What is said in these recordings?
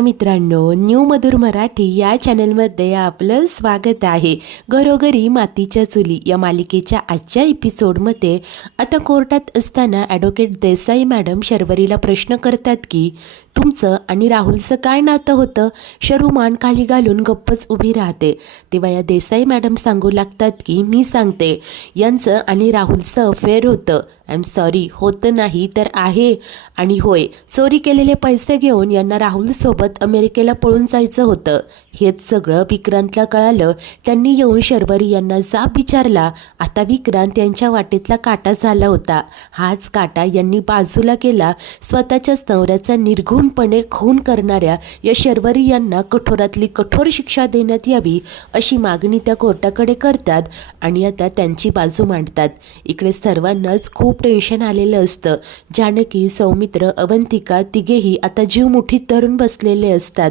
मित्रांनो, न्यू मधुर मराठी या चॅनलमध्ये आपलं स्वागत आहे. घरोघरी मातीच्या चुली या मालिकेच्या आजच्या एपिसोडमध्ये आता कोर्टात असताना ॲडव्होकेट देसाई मॅडम शर्वरीला प्रश्न करतात की तुमचं आणि राहुलचं काय नातं होतं. शरू मान खाली घालून गप्पच उभी राहते. तेव्हा या देसाई मॅडम सांगू लागतात की मी सांगते, यांचं आणि राहुलचं अफेअर होतं. आय एम सॉरी, होतं नाही तर आहे. आणि होय, चोरी केलेले पैसे घेऊन यांना राहुलसोबत अमेरिकेला पळून जायचं होतं. हेच सगळं विक्रांतला कळालं. त्यांनी येऊन शर्वरी यांना जाब विचारला. आता विक्रांत यांच्या वाटेतला काटा झाला होता. हाच काटा यांनी बाजूला केला. स्वतःच्याच नवऱ्याचा निर्घृणपणे खून करणाऱ्या या शर्वरी यांना कठोरातली कठोर शिक्षा देण्यात यावी अशी मागणी त्या कोर्टाकडे करतात आणि आता त्यांची बाजू मांडतात. इकडे सर्वांनाच खूप टेन्शन आलेलं असतं. जानकी, सौमित्र, अवंतिका तिघेही आता जीव मुठीत धरून बसलेले असतात.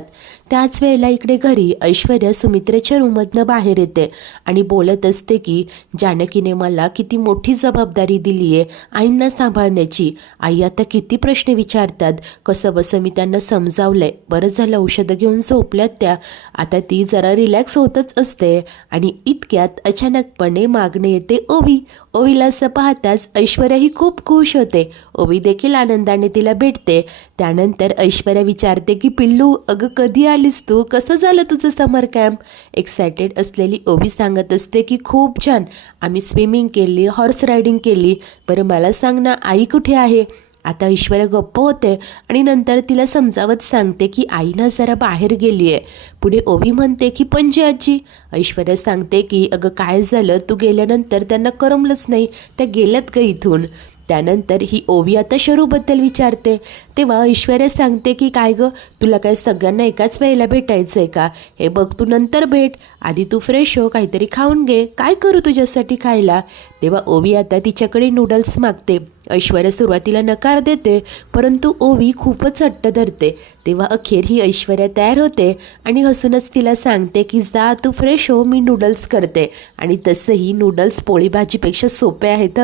त्याच वेळेला इकडे घरी ऐश्वर्या सुमित्रेच्या रूममधनं बाहेर येते आणि बोलत असते की जानकीने मला किती मोठी जबाबदारी दिली आहे आईंना सांभाळण्याची. आई आता किती प्रश्न विचारतात. कसं बसं मी त्यांना समजावलंय. बरं झालं औषधं घेऊन झोपल्यात त्या. आता ती जरा रिलॅक्स होतच असते आणि इतक्यात अचानकपणे मागणे येते ओवी. ओवीला असं पाहताच ऐश्वर्या ही खूप खुश होते. ओवी देखील आनंदाने तिला भेटते. त्यानंतर ऐश्वर्या विचारते की पिल्लू, अगं कधी आलीस तू? कसं झालं तुझं समर कॅम्प? एक्सायटेड असलेली ओवी सांगत असते की खूप छान, आम्ही स्विमिंग केली, हॉर्स रायडिंग केली. बरं मला सांग ना, आई कुठे आहे? आता ऐश्वर्या गप्प होते आणि नंतर तिला समजावत सांगते की आई ना जरा बाहेर गेली आहे. पुढे ओवी म्हणते की पणजी आजी. ऐश्वर्या सांगते की अगं काय झालं, तू गेल्यानंतर त्यांना करमलंच नाही, त्या गेल्यात ग इथून. त्यानंतर ही ओवी आता शरूबद्दल विचारते. तेव्हा ऐश्वर्या सांगते की काय गं, तुला काय सगळ्यांना एकाच वेळेला भेटायचं आहे का? हे बघ, तू नंतर भेट, आधी तू फ्रेश हो, काहीतरी खाऊन घे. काय करू तुझ्यासाठी खायला? तेव्हा ओवी आता तिच्याकडे नूडल्स मागते. ऐश्वर्या सुरुवातीला नकार देते, परंतु ओवी खूपच हट्ट धरते. तेव्हा अखेर ही ऐश्वर्या तयार होते आणि हसूनच तिला सांगते की जा तू फ्रेश हो, मी नूडल्स करते. आणि तसंही नूडल्स पोळी भाजीपेक्षा सोपे आहेत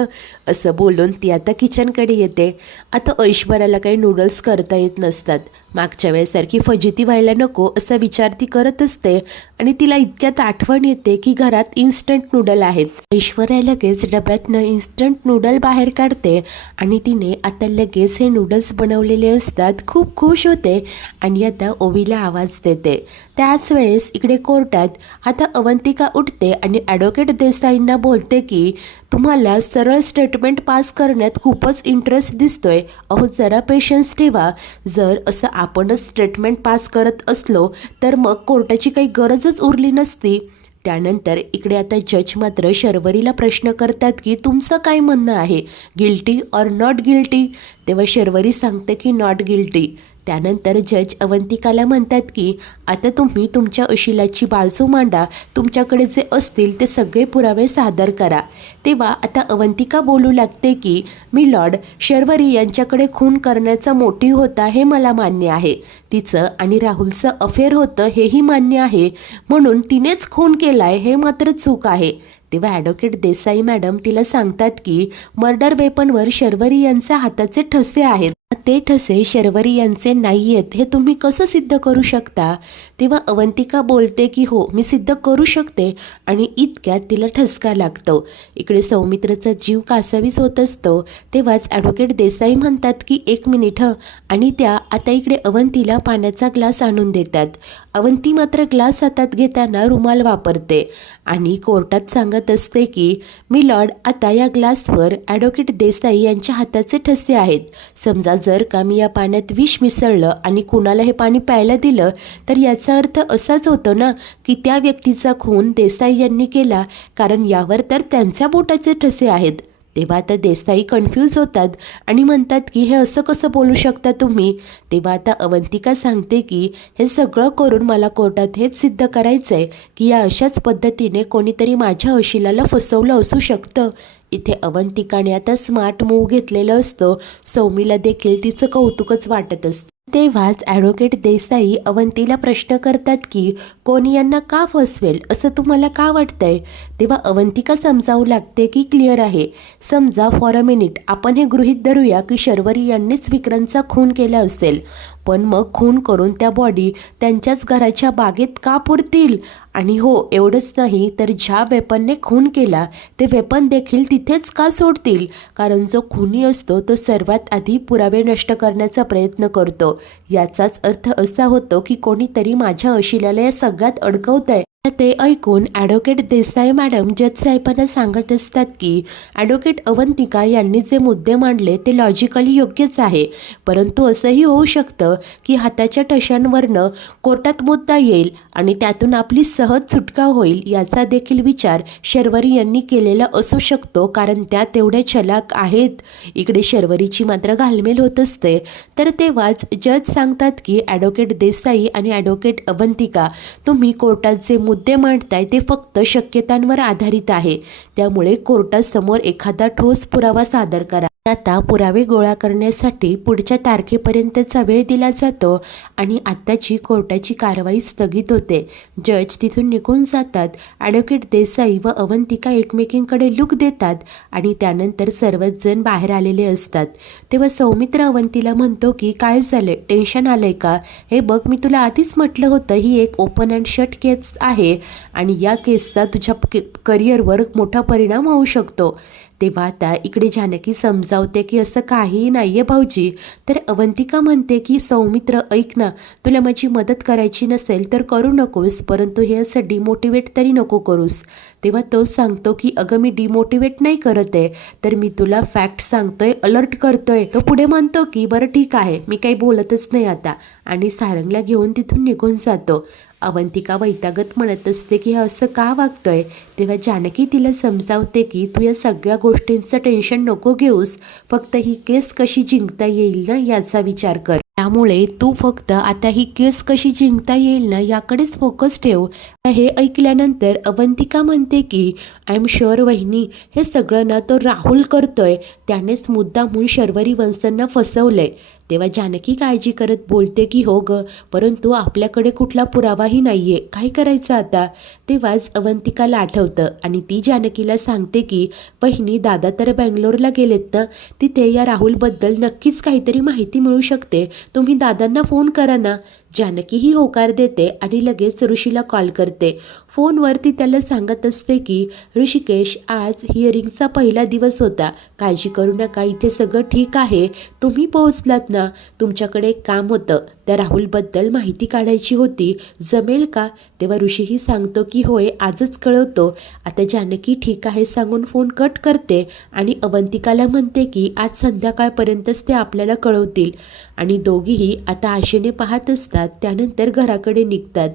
असं बोलून ती आता किचनकडे येते. आता ऐश्वर्याला काही नूडल्स करता येत नसतात. मागच्या वेळेसारखी फजिती व्हायला नको असा विचार ती करत असते आणि तिला इतक्यात आठवण येते की घरात इन्स्टंट नूडल आहेत. ऐश्वर्या लगेच डब्यातनं इन्स्टंट नूडल बाहेर काढते आणि तिने आता लगेच हे नूडल्स बनवलेले असतात. खूप खुश होते आणि आता ओवीला आवाज देते. त्याच वेळेस इकडे कोर्टात आता अवंतिका उठते आणि ॲडव्होकेट देसाईंना बोलते की तुम्हाला सरळ स्टेटमेंट पास करण्यात खूपच इंटरेस्ट दिसतोय. अहो जरा पेशन्स ठेवा. जर असं आपणच स्टेटमेंट पास करत असलो तर मग कोर्टाची काही गरजच उरली नसती. त्यानंतर इकडे आता जज मात्र शर्वरीला प्रश्न करतात की तुमचं काय म्हणणं आहे, गिल्टी ऑर नॉट गिल्टी? तेव्हा शर्वरी सांगते की नॉट गिल्टी. त्यानंतर जज अवंतिकाला म्हणतात की आता तुम्ही तुमच्या अशिलाची बाजू मांडा, तुमच्याकडे जे असतील ते सगळे पुरावे सादर करा. तेव्हा आता अवंतिका बोलू लागते की मी लॉर्ड, शर्वरी यांच्याकडे खून करण्याचा मोटिव्ह होता हे मला मान्य आहे. तिचं आणि राहुलचं अफेअर होतं हेही मान्य आहे, म्हणून तिनेच खून केलाय हे मात्र चूक आहे. तेव्हा ॲडव्होकेट देसाई मॅडम तिला सांगतात की मर्डर वेपनवर शर्वरी यांच्या हाताचे ठसे आहेत. ते ठसे शर्वरी यांचे नाही आहेत हे तुम्ही कसं सिद्ध करू शकता? तेव्हा अवंतिका बोलते की हो, मी सिद्ध करू शकते. आणि इतक्यात तिला ठसका लागतो. इकडे सौमित्रचा जीव कासावीस होत असतो. तेव्हाच ॲडव्होकेट देसाई म्हणतात की एक मिनिट आणि त्या आता इकडे अवंतीला पाण्याचा ग्लास आणून देतात. अवंती मात्र ग्लास हातात घेताना रुमाल वापरते आणि कोर्टात सांगत असते की मी लॉर्ड, आता या ग्लासवर ॲडव्होकेट देसाई यांच्या हाताचे ठसे आहेत. समजा जर का मी या पाण्यात विष मिसळलं आणि कुणाला हे पाणी प्यायला दिलं तर याचा अर्थ असाच होतो ना की त्या व्यक्तीचा खून देसाई यांनी केला, कारण यावर तर त्यांच्या बोटाचे ठसे आहेत. तेव्हा आता देसाई कन्फ्यूज होतात आणि म्हणतात की हे असं कसं बोलू शकता तुम्ही? तेव्हा आता अवंतिका सांगते की हे सगळं करून मला कोर्टात हेच सिद्ध करायचं आहे की या अशाच पद्धतीने कोणीतरी माझ्या अशिलाला फसवलं असू शकतं. इथे अवंतिकाने आता स्मार्ट मूव्ह घेतलेलं असतं. सौमीला देखील तिचं कौतुकच वाटत असतं. तेव्हाच ॲडव्होकेट देसाई अवंतीला प्रश्न करतात की कोणी यांना का फसवेल असं तुम्हाला का वाटतंय? तेव्हा अवंतिका समजावू लागते की क्लिअर आहे. समजा फॉर अ मिनिट आपण हे गृहीत धरूया की शर्वरी यांनीच विक्रांतचा खून केला असेल. पण मग खून करून त्या बॉडी त्यांच्याच घराच्या बागेत का पुरतील? आणि हो, एवढंच नाही तर ज्या वेपनने खून केला ते वेपन देखील तिथेच का सोडतील? कारण जो खुनी असतो तो सर्वात आधी पुरावे नष्ट करण्याचा प्रयत्न करतो. याचाच अर्थ असा होतो की कोणीतरी माझ्या अशिलाला या सगळ्यात अडकवतंय. ते ऐकून ॲडव्होकेट देसाई मॅडम जज साहेबांना सांगत असतात की ॲडव्होकेट अवंतिका यांनी जे मुद्दे मांडले ते लॉजिकली योग्यच आहे, परंतु असंही होऊ शकतं की हाताच्या ठशांवरनं कोर्टात मुद्दा येईल आणि त्यातून आपली सहज सुटका होईल. याचा देखील विचार शर्वरी यांनी केलेला असू शकतो, कारण त्या तेवढ्या चलाक आहेत. इकडे शर्वरीची मात्र घालमेल होत असते. तर तेव्हाच जज सांगतात की ॲडव्होकेट देसाई आणि ॲडव्होकेट अवंतिका, तुम्ही कोर्टात जे मुद्दे मांडताय ते फक्त शक्यतांवर आधारित आहे, त्यामुळे कोर्टासमोर एखादा ठोस पुरावा सादर करा. आता पुरावे गोळा करण्यासाठी पुढच्या तारखेपर्यंतचा वेळ दिला जातो आणि आत्ताची कोर्टाची कारवाई स्थगित होते. जज तिथून निघून जातात. ॲडव्होकेट देसाई व अवंतिका एकमेकींकडे लूक देतात आणि त्यानंतर सर्वच जण बाहेर आलेले असतात. तेव्हा सौमित्र अवंतीला म्हणतो की काय झाले, टेन्शन आलंय का? हे बघ, मी तुला आधीच म्हटलं होतं ही एक ओपन अँड शट केस आहे आणि या केसचा तुझ्या करिअरवर मोठा परिणाम होऊ शकतो. तेव्हा आता इकडे जानकी समजावते की असं काहीही नाही आहे भाऊजी. तर अवंतिका म्हणते की सौमित्र, ऐक ना, तुला माझी मदत करायची नसेल तर करू नकोस, परंतु हे असं डिमोटिवेट तरी नको करूस. तेव्हा तो सांगतो की अगं, मी डिमोटिवेट नाही करत आहे, तर मी तुला फॅक्ट सांगतोय, अलर्ट करतोय. तो पुढे म्हणतो की बरं ठीक आहे, मी काही बोलतच नाही आता, आणि सारंगला घेऊन तिथून निघून जातो. अवंतिका वैतागत म्हणत असते की हा असं का वागतोय. तेव्हा जानकी तिला समजावते की तू या सगळ्या गोष्टींचं टेन्शन नको घेऊस, फक्त ही केस कशी जिंकता येईल ना याचा विचार कर. त्यामुळे तू फक्त आता ही केस कशी जिंकता येईल ना याकडेच फोकस ठेव. हे ऐकल्यानंतर अवंतिका म्हणते की आय एम शुअर वहिनी, हे सगळं ना तो राहुल करतोय, त्यानेच मुद्दामहून शर्वरी वंशांना फसवलंय. तेव्हा जानकी काळजी करत बोलते की हो ग, परंतु आपल्याकडे कुठला पुरावाही नाहीये, काय करायचं आता? तेव्हाच अवंतिकाला आठवतं आणि ती जानकीला सांगते की बहिणी, दादा तर बेंगलोरला गेलेत ना, तिथे या राहुलबद्दल नक्कीच काहीतरी माहिती मिळू शकते, तुम्ही दादांना फोन करा ना. जानकीही होकार देते आणि लगेच ऋषीला कॉल करते. फोनवरती त्याला सांगत असते की ऋषिकेश, आज हिअरिंगचा पहिला दिवस होता, काळजी करू नका, इथे सगळं ठीक आहे, तुम्ही पोहोचलात ना, तुमच्याकडे एक काम होतं, त्या राहुलबद्दल माहिती काढायची होती, जमेल का? तेव्हा ऋषीही सांगतो की होय, आजच कळवतो. आता जानकी ठीक आहे सांगून फोन कट करते आणि अवंतिकाला म्हणते की आज संध्याकाळपर्यंतच ते आपल्याला कळवतील. आणि दोघीही आता आशेने पाहत असतात. त्यानंतर घराकडे निघतात.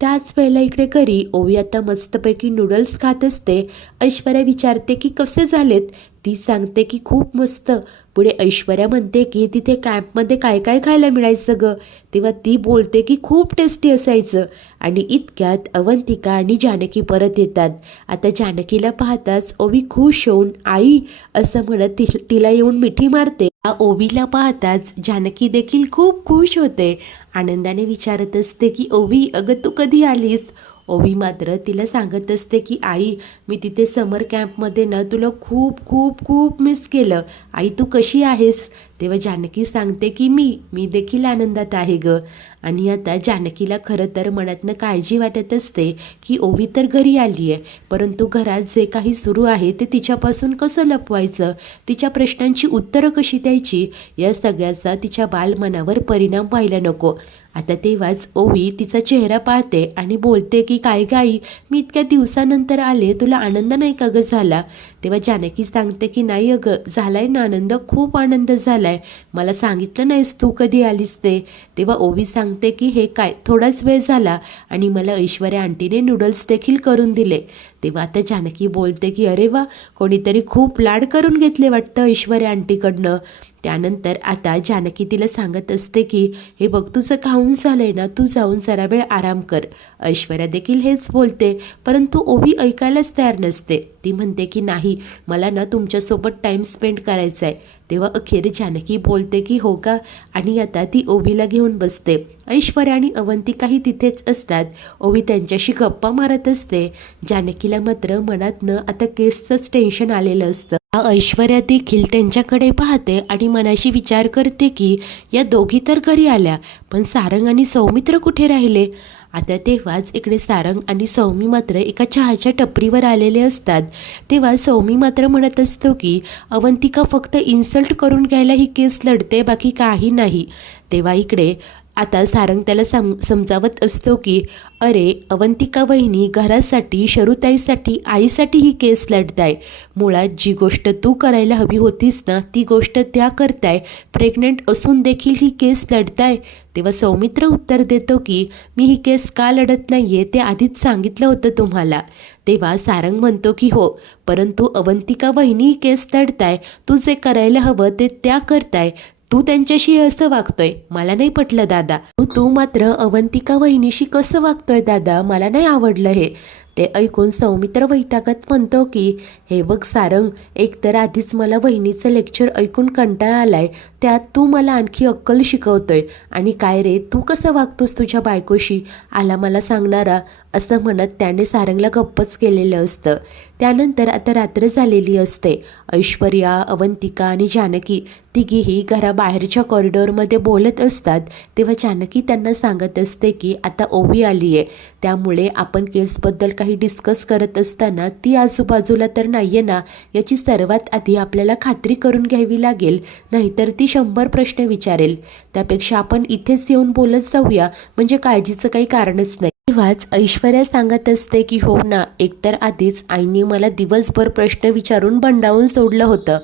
त्याच वेळेला इकडे घरी ओवी आता मस्तपैकी नूडल्स खात असते. ऐश्वर्या विचारते की कसे झालेत? ती सांगते की खूप मस्त. पुढे ऐश्वर्या म्हणते की तिथे कॅम्पमध्ये काय काय खायला मिळायचं ग? तेव्हा ती बोलते की खूप टेस्टी असायचं. आणि इतक्यात अवंतिका आणि जानकी परत येतात. आता जानकीला पाहताच ओवी खुश होऊन आई असं म्हणत तिला येऊन मिठी मारते. ओवीला पाहताच जानकी देखील खूप खुश होते. आनंदाने विचारत असते की ओवी, अगं तू कधी आलीस? ओवी मात्र तिला सांगत असते की आई, मी तिथे समर कॅम्पमध्ये ना तुला खूप खूप खूप मिस केलं. आई तू कशी आहेस? तेव्हा जानकी सांगते की मी देखील आनंदात आहे ग. आणि आता जानकीला खरं तर मनातनं काळजी वाटत असते की ओवी तर घरी आली आहे, परंतु घरात जे काही सुरू आहे ते तिच्यापासून कसं लपवायचं, तिच्या प्रश्नांची उत्तरं कशी द्यायची, या सगळ्याचा तिच्या बालमनावर परिणाम व्हायला नको. आता तेव्हाच ओवी तिचा चेहरा पाहते आणि बोलते की काय गाई, मी इतक्या दिवसानंतर आले, तुला आनंद नाही का ग झाला? तेव्हा जानकी सांगते की नाही अगं, झालाय ना आनंद, खूप आनंद झालाय, मला सांगितलं नाहीस तू कधी आलीस ते. तेव्हा ओवी सांगते की हे काय, थोडाच वेळ झाला आणि मला ऐश्वर्या आंटीने नूडल्स देखील करून दिले. तेव्हा आता जानकी बोलते की अरे वा, कोणीतरी खूप लाड करून घेतले वाटतं ऐश्वर्या आंटीकडनं. त्यानंतर आता जानकी तिला सांगत असते की हे बघ, तुझं खाऊन झालंय ना, तू जाऊन जरा वेळ आराम कर. ऐश्वर्या देखील हेच बोलते, परंतु ओवी ऐकायलाच तयार नसते. ती म्हणते की नाही, मला ना तुमच्यासोबत टाईम स्पेंड करायचा आहे. तेव्हा अखेर जानकी बोलते की हो का, आणि आता ती ओवीला घेऊन बसते. ऐश्वर्या आणि अवंतिकाही तिथेच असतात. ओवी त्यांच्याशी गप्पा मारत असते. जानकीला मात्र मनातनं आता केसचंच टेन्शन आलेलं असतं. ऐश्वर्या देखील त्यांच्याकडे पाहते आणि मनाशी विचार करते की या दोघी तर घरी आल्या, पण सारंग आणि सौमित्र कुठे राहिले. आता तेव्हाच इकडे सारंग आणि सौमी मात्र एका चहाच्या टपरीवर आलेले असतात. तेव्हा सौमी मात्र म्हणत असतो की अवंतिका फक्त इन्सल्ट करून घ्यायला ही केस लढते, बाकी काही नाही. तेव्हा इकडे आता सारंग त्याला समजावत असतो की अरे अवंतिका वहिनी घरासाठी, शरुताईसाठी, आईसाठी ही केस लढताय. मुळात जी गोष्ट तू करायला हवी होतीस ना ती गोष्ट त्या करताय. प्रेग्नंट असून देखील ही केस लढताय. तेव्हा सौमित्र उत्तर देतो की मी ही केस का लढत नाहीये ते आधीच सांगितलं होतं तुम्हाला. तेव्हा सारंग म्हणतो की हो, परंतु अवंतिका वहिनी ही केस लढताय. तू जे करायला हवं ते त्या करताय. तू त्यांच्याशी असं वागतोय, मला नाही पटलं दादा. तू मात्र अवंतिका वहिनीशी कसं वागतोय दादा, मला नाही आवडलं हे. ते ऐकून सौमित्र वैतागात म्हणतो की हे बघ सारंग, एकतर आधीच मला वहिनीचं लेक्चर ऐकून कंटाळा आलाय, त्यात तू मला आणखी अक्कल शिकवतोय. आणि काय रे, तू कसं वागतोस तुझ्या बायकोशी, आला मला सांगणारा, असं म्हणत त्याने सारंगला गप्पच केलेलं असतं. त्यानंतर आता रात्र झालेली असते. ऐश्वर्या, अवंतिका आणि जानकी तिघीही घराबाहेरच्या कॉरिडॉरमध्ये बोलत असतात. तेव्हा जानकी त्यांना सांगत असते की आता ओवी आली आहे, त्यामुळे आपण केसबद्दल काही डिस्कस करत असताना ती आजूबाजूला तर नाही आहे ना, याची सर्वात आधी आपल्याला खात्री करून घ्यावी लागेल, नाहीतर ती 100 प्रश्न विचारेल. त्यापेक्षा आपण इथेच येऊन बोलत जाऊया, म्हणजे काळजीचं काही कारणच नाही. तेव्हाच ऐश्वर्या सांगत असते की हो ना, एकतर आधीच आईने मला दिवसभर प्रश्न विचारून भंडावून सोडलं होतं.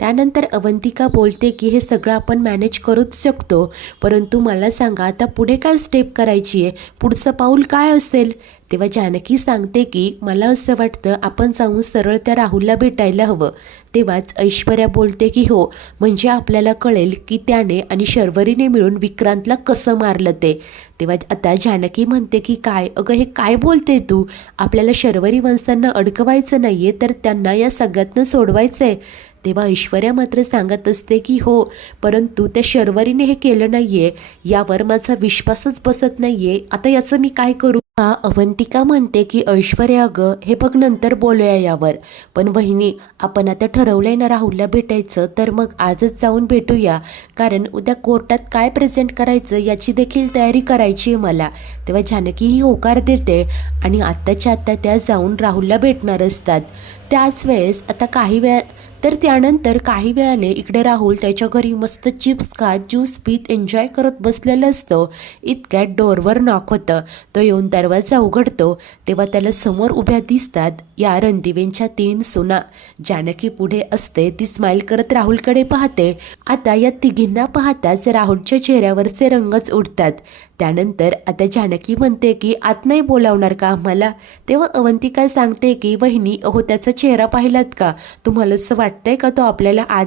त्यानंतर अवंतिका बोलते की हे सगळं आपण मॅनेज करूच शकतो, परंतु मला सांगा आता पुढे काय स्टेप करायची आहे, पुढचं पाऊल काय असेल. तेव्हा जानकी सांगते की मला असं वाटतं आपण जाऊन सरळ त्या राहुलला भेटायला हवं. तेव्हाच ऐश्वर्या बोलते की हो, म्हणजे आपल्याला कळेल की त्याने आणि शर्वरीने मिळून विक्रांतला कसं मारलं ते. तेव्हा आता जानकी म्हणते की काय अगं, हे काय बोलते तू, आपल्याला शर्वरी वंशांना अडकवायचं नाहीये, तर त्यांना या सगळ्यातनं सोडवायचं आहे. तेव्हा ऐश्वर्या मात्र सांगत असते की हो, परंतु त्या शर्वरीने हे केलं नाहीये, यावर माझा विश्वासच बसत नाहीये, आता याचं मी काय करू. अवंतिका म्हणते की ऐश्वर्या अगं, हे बघ नंतर बोलूया यावर, पण वहिनी आपण आता ठरवलंय ना राहुलला भेटायचं, तर मग आजच जाऊन भेटूया, कारण उद्या कोर्टात काय प्रेझेंट करायचं याची देखील तयारी करायची आहे मला. तेव्हा जानकी ही होकार देते आणि आत्ताच्या आत्ता त्या जाऊन राहुलला भेटणार असतात. त्याच वेळेस आता त्यानंतर काही वेळाने इकडे राहुल त्याच्या घरी मस्त चिप्स खात, ज्यूस पीत एन्जॉय करत बसलेलं असतं. इतक्यात डोअरवर नॉक होतं. तो येऊन दरवाजा उघडतो. तेव्हा त्याला समोर उभ्या दिसतात या रणदिवेंच्या 3 सुना. जानकी पुढे असते, ती स्माईल करत राहुलकडे पाहते. आता या तिघींना पाहताच राहुलच्या चेहऱ्यावरचे रंगच उडतात. त्यानंतर आता जानकी म्हणते की आत नाही बोलावणार का आम्हाला. तेव्हा अवंतिका सांगते की वहिनी अहो, त्याचा चेहरा पाहिलात का, तुम्हाला असं वाटतंय का तो आपल्याला आत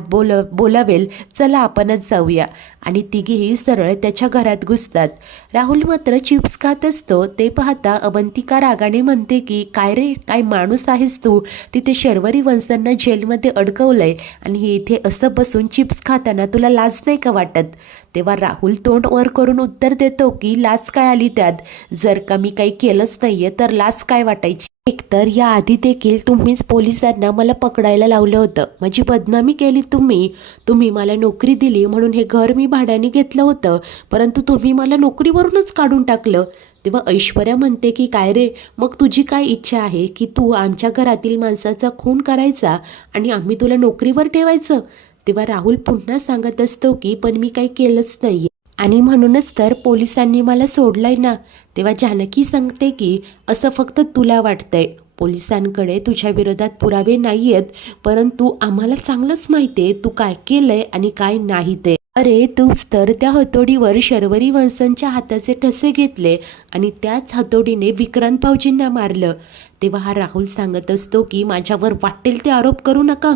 बोलावेल, चला आपणच जाऊया. आणि तिघीही सरळ त्याच्या घरात घुसतात. राहुल मात्र चिप्स खात असतो. ते पाहता अवंतिका रागाने म्हणते की काय रे, काय माणूस आहेस तू, तिथे शर्वरी वंशांना जेलमध्ये अडकवलंय आणि इथे असं बसून चिप्स खाताना तुला लाज नाही का वाटत. तेव्हा राहुल तोंड वर करून उत्तर देतो की लाज काय आली त्यात, जर का मी काही केलंच नाहीये तर लाज काय वाटायची. एकतर या आधी देखील तुम्हीच पोलिसांना मला पकडायला लावलं होतं, माझी बदनामी केली तुम्ही मला नोकरी दिली म्हणून हे घर मी भाड्याने घेतलं होतं, परंतु तुम्ही मला नोकरीवरूनच काढून टाकलं. तेव्हा ऐश्वर्या म्हणते की काय रे, मग तुझी काय इच्छा आहे की तू आमच्या घरातील माणसाचा खून करायचा आणि आम्ही तुला नोकरीवर ठेवायचं. तेव्हा राहुल पुन्हा सांगत असतो की पण मी काही केलंच नाही आणि म्हणूनच तर पोलिसांनी मला सोडलंय ना. तेव्हा जानकी सांगते की असं फक्त तुला वाटतंय, पोलिसांकडे तुझ्या विरोधात पुरावे नाही आहेत, परंतु आम्हाला चांगलंच माहिती आहे तू काय केलंय आणि काय नाही ते. अरे तूच तर त्या हतोडीवर शर्वरी वंशांच्या हाताचे ठसे घेतले आणि त्याच हतोडीने विक्रांत भाऊजींना मारलं. तेव्हा हा राहुल सांगत असतो की माझ्यावर वाटेल ते आरोप करू नका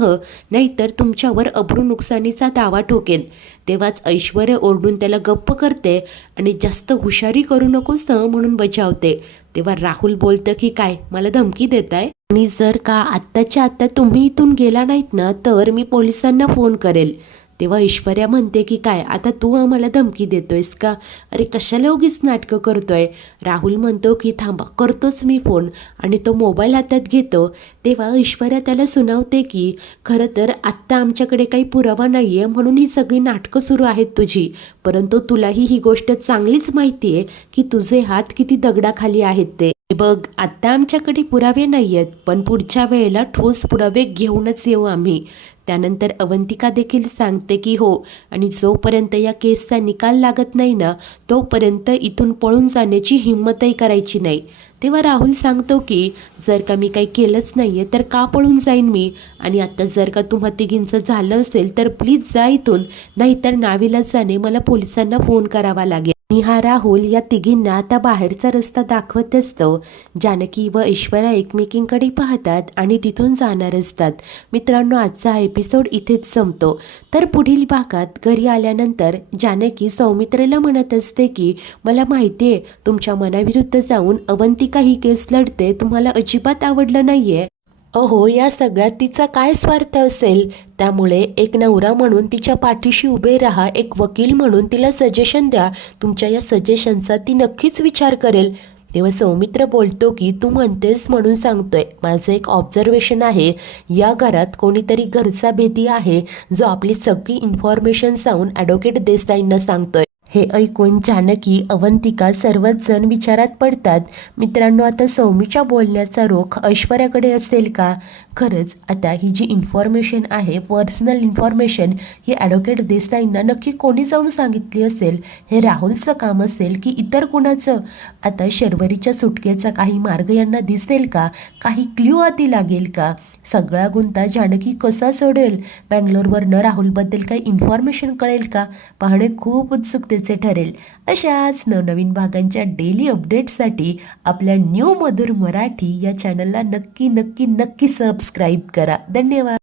नाहीतर तुमच्यावर अब्रू नुकसानीचा दावा ठोकेन. तेव्हाच ऐश्वर्या ओरडून त्याला गप्प करते आणि जास्त हुशारी करू नकोस म्हणून बजावते. तेव्हा राहुल बोलतं की काय मला धमकी देताय, आणि जर का आत्ताच्या आत्ता तुम्ही इथून गेला नाहीत ना तर मी पोलिसांना फोन करेल. तेव्हा ऐश्वर्या म्हणते की काय आता तू आम्हाला धमकी देतोयस का? अरे कशाला उगीच नाटकं करतोय? राहुल म्हणतो की थांबा करतोच मी फोन आणि तो मोबाईल हातात घेतो. तेव्हा ऐश्वर्या त्याला सुनावते की खरं तर आत्ता आमच्याकडे काही पुरावा नाही आहे म्हणून ही सगळी नाटकं सुरू आहेत तुझी. परंतु तुलाही ही गोष्ट चांगलीच माहिती आहे की तुझे हात किती दगडाखाली आहेत ते. हे बघ आत्ता आमच्याकडे पुरावे नाही आहेत पण पुढच्या वेळेला ठोस पुरावे घेऊनच येऊ आम्ही. त्यानंतर अवंतिका देखील सांगते की हो आणि जोपर्यंत या केसचा निकाल लागत नाही ना तोपर्यंत इथून पळून जाण्याची हिंमतही करायची नाही. तेव्हा राहुल सांगतो की जर का मी काही केलंच नाही आहे तर का पळून जाईन मी? आणि आता जर का तुम्हा तिघींचं झालं असेल तर प्लीज जा इथून, नाहीतर नाविलाजाने मला पोलिसांना फोन करावा लागेल. आणि हा राहुल या तिघींना आता बाहेरचा रस्ता दाखवत असतो. जानकी व ऐश्वर्या एकमेकींकडे पाहतात आणि तिथून जाणार असतात. मित्रांनो आजचा हा एपिसोड इथेच संपतो. तर पुढील भागात घरी आल्यानंतर जानकी सौमित्रेला म्हणत असते की मला माहिती आहे तुमच्या मनाविरुद्ध जाऊन अवंतिका ही केस लढते तुम्हाला अजिबात आवडलं नाहीये. अहो या सगळ्यात तिचा काय स्वार्थ असेल? त्यामुळे एक नवरा म्हणून तिच्या पाठीशी उभे राहा, एक वकील म्हणून तिला सजेशन द्या. तुमच्या या सजेशनचा ती नक्कीच विचार करेल. तेव्हा सौमित्र बोलतो की तू म्हणतेस म्हणून सांगतोय. माझं एक ऑब्झर्वेशन आहे, या घरात कोणीतरी घरचा भेदी आहे जो आपली सगळी इन्फॉर्मेशन जाऊन ॲडव्होकेट देसाईंना सांगतोय. हे ऐकून जानकी अवंतिका सर्वच जण विचारात पडतात. मित्रांनो आता सौमीच्या बोलण्याचा रोख ऐश्वर्याकडे असेल का? खरंच आता ही जी इन्फॉर्मेशन आहे पर्सनल इन्फॉर्मेशन ही ॲडव्होकेट देसाईंना नक्की कोणी जाऊन सांगितली असेल? हे राहुलचं काम असेल की इतर कुणाचं? आता शर्वरीच्या सुटकेचा काही मार्ग यांना दिसेल का? काही क्ल्यू आधी लागेल का? सगळा गुंता जानकी कसा सोडेल? बँगलोरवरनं राहुलबद्दल काही इन्फॉर्मेशन कळेल का? पाहणे खूप उत्सुकतेचे ठरेल. अशाच नवनवीन भागांच्या डेली अपडेट्ससाठी आपल्या न्यू मधुर मराठी या चॅनलला नक्की नक्की नक्की सबस्क्राईब करा. धन्यवाद.